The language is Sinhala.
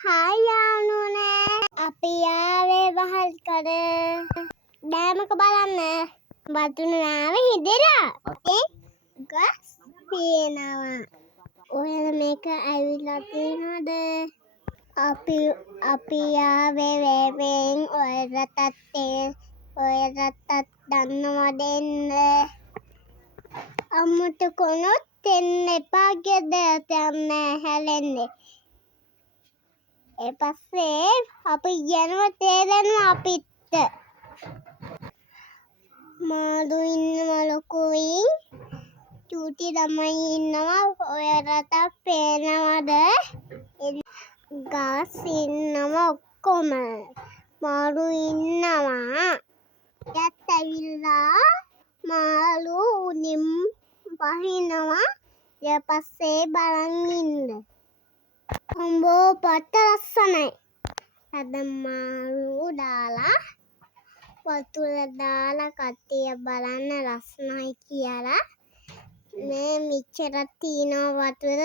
හායි යාළුවනේ අපි ආවේ වහල් කර ඩෑමක බලන්න වතුනාව හිදෙලා ගස් පේනවා ඔයාලා මේක ඇවිල්ලා තියෙනවද අපි ආවේ වේවෙන් ඔයාලටත් දන්නවද එන්න අම්මට කොනොත් එන්න එපා ගෙදරට යන්න හැලෙන්නේ පස්සේ අපි යනවා තේරෙනවා අපිට මාළු ඉන්නවා ලොකුයි චූටි ළමයි ඉන්නවා ඔයාලට පේනවද ගස් ඉන්නවා ඔක්කොම මාළු ඉන්නවා යත් ඇවිල්ලා මාළු උඩින් වහිනවා ඊට පස්සේ බලන් ඉන්න අම්බෝ පට ලස්සනයි අද මාළු දාලා වතුර දාලා කට්ටිය බලන්න ලස්සනයි කියලා මේ මෙච්චර තියෙනවා වතුර